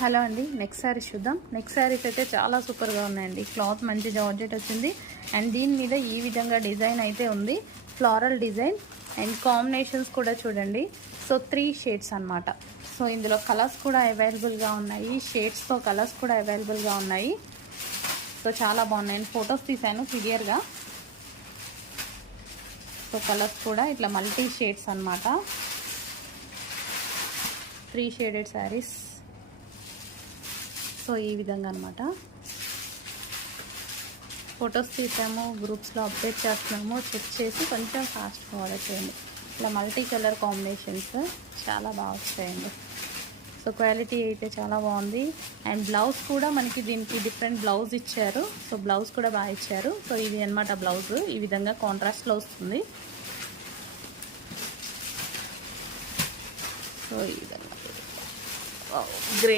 Hello అండి, next sari చూద్దాం. Next saris అయితే చాలా సూపర్గా ఉన్నాయండి. క్లాత్ మంచి జార్జెట్ వచ్చింది అండ్ దీని మీద ఈ విధంగా డిజైన్ అయితే ఉంది, ఫ్లారల్ డిజైన్ అండ్ కాంబినేషన్స్ కూడా చూడండి. సో 3 షేడ్స్ అన్నమాట. సో ఇందులో కలర్స్ కూడా అవైలబుల్గా ఉన్నాయి, షేడ్స్తో కలర్స్ కూడా అవైలబుల్గా ఉన్నాయి. సో చాలా బాగున్నాయి. ఫొటోస్ తీసాను క్లియర్గా. సో కలర్స్ కూడా ఇట్లా మల్టీ షేడ్స్ అన్నమాట. 3 షేడెడ్ శారీస్. సో ఈ విధంగా అనమాట. ఫొటోస్ తీసాము, గ్రూప్స్లో అప్డేట్ చేస్తున్నాము. చెక్ చేసి కొంచెం ఫాస్ట్ ఫార్వర్డ్ చేయండి. ఇలా మల్టీ కలర్ కాంబినేషన్స్ చాలా బాగా వచ్చాయండి. సో క్వాలిటీ అయితే చాలా బాగుంది అండ్ బ్లౌజ్ కూడా మనకి దీనికి డిఫరెంట్ బ్లౌజ్ ఇచ్చారు. సో బ్లౌజ్ కూడా బాగా ఇచ్చారు. సో ఇది అనమాట బ్లౌజ్, ఈ విధంగా కాంట్రాస్ట్లో వస్తుంది. సో ఈ విధంగా గ్రే